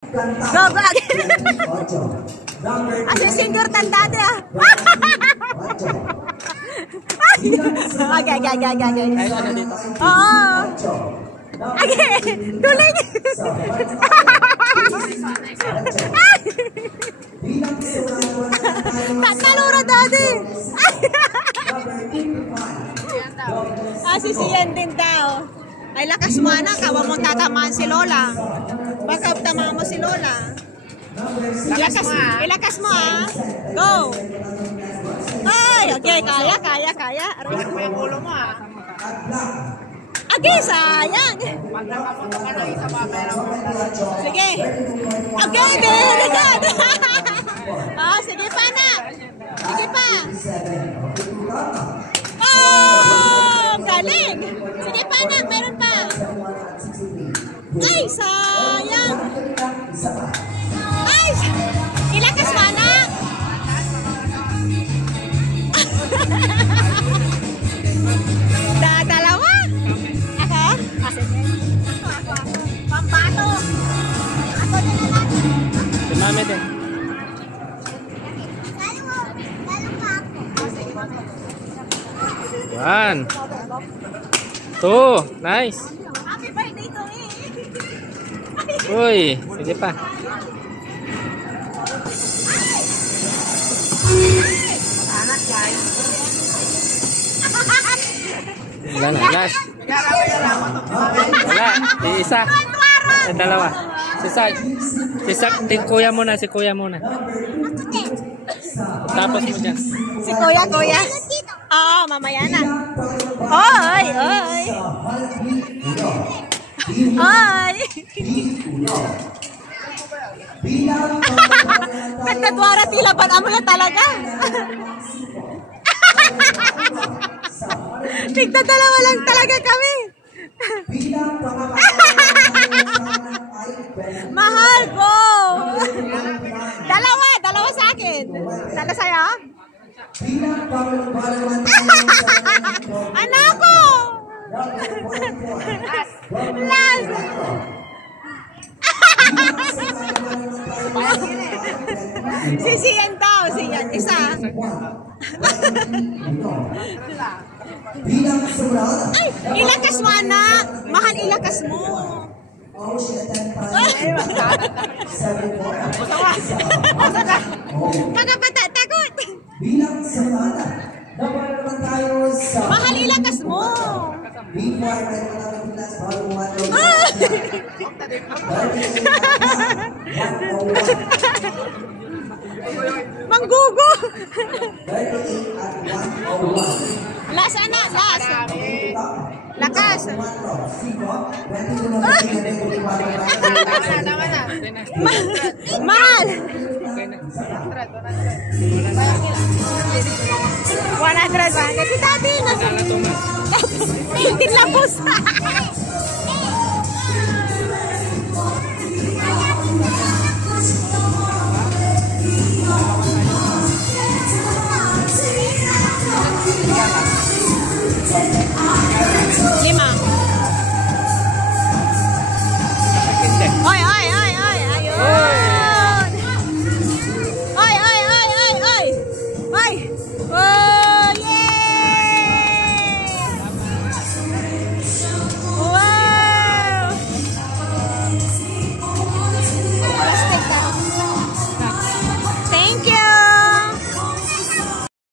Go, go again. As a senior tanda dia. Okay. Oo. Okay, tuloy. Tatalura dati. Sisiyan din daw. Ay, lakas mo anak, kawa mo tatamaan si Lola. Baka tamaan mo si Lola. Ilakas mo ah. Go. Ay, okay, kaya. Aray mo yung ulo mo ah. Okay, sayang. Sige. Okay, very good. Sige pa na. Sige pa. Oh, galing. Sige pa na, meron pa. Ay, sayang. Ay, ilakas mo anak. Dalawa. Ako? Pampato. Ako din na lang. Mami din. One. Two. Nice. Happy birthday to me. Uy, sige pa. Anak guys. Wala na, last. Wala, isa. Dalawa. Si kuya muna, si kuya muna. Tapos mo dyan. Si kuya. Oo, mamaya na. Oy. Nagtatwara tila ba mo na talaga? Tigdadalawa lang talaga kami. Mahal ko. Dalawa sa akin. Dalawa sa'yo? Anak ko. Last. Siyan daw, siyan. Isa. Ay, ilakas mo anak. Mahal, ilakas mo. Pagkapata, takot. Mahal, ilakas mo. Manggugo. Last anak, last. Lakas. Mahal. 100 ba? Kasi dati nasa 18 lang po.